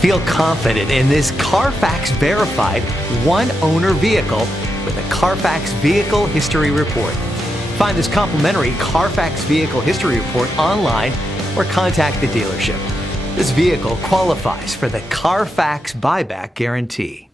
Feel confident in this Carfax verified one-owner vehicle with a Carfax Vehicle History Report. Find this complimentary Carfax Vehicle History Report online or contact the dealership. This vehicle qualifies for the Carfax Buyback Guarantee.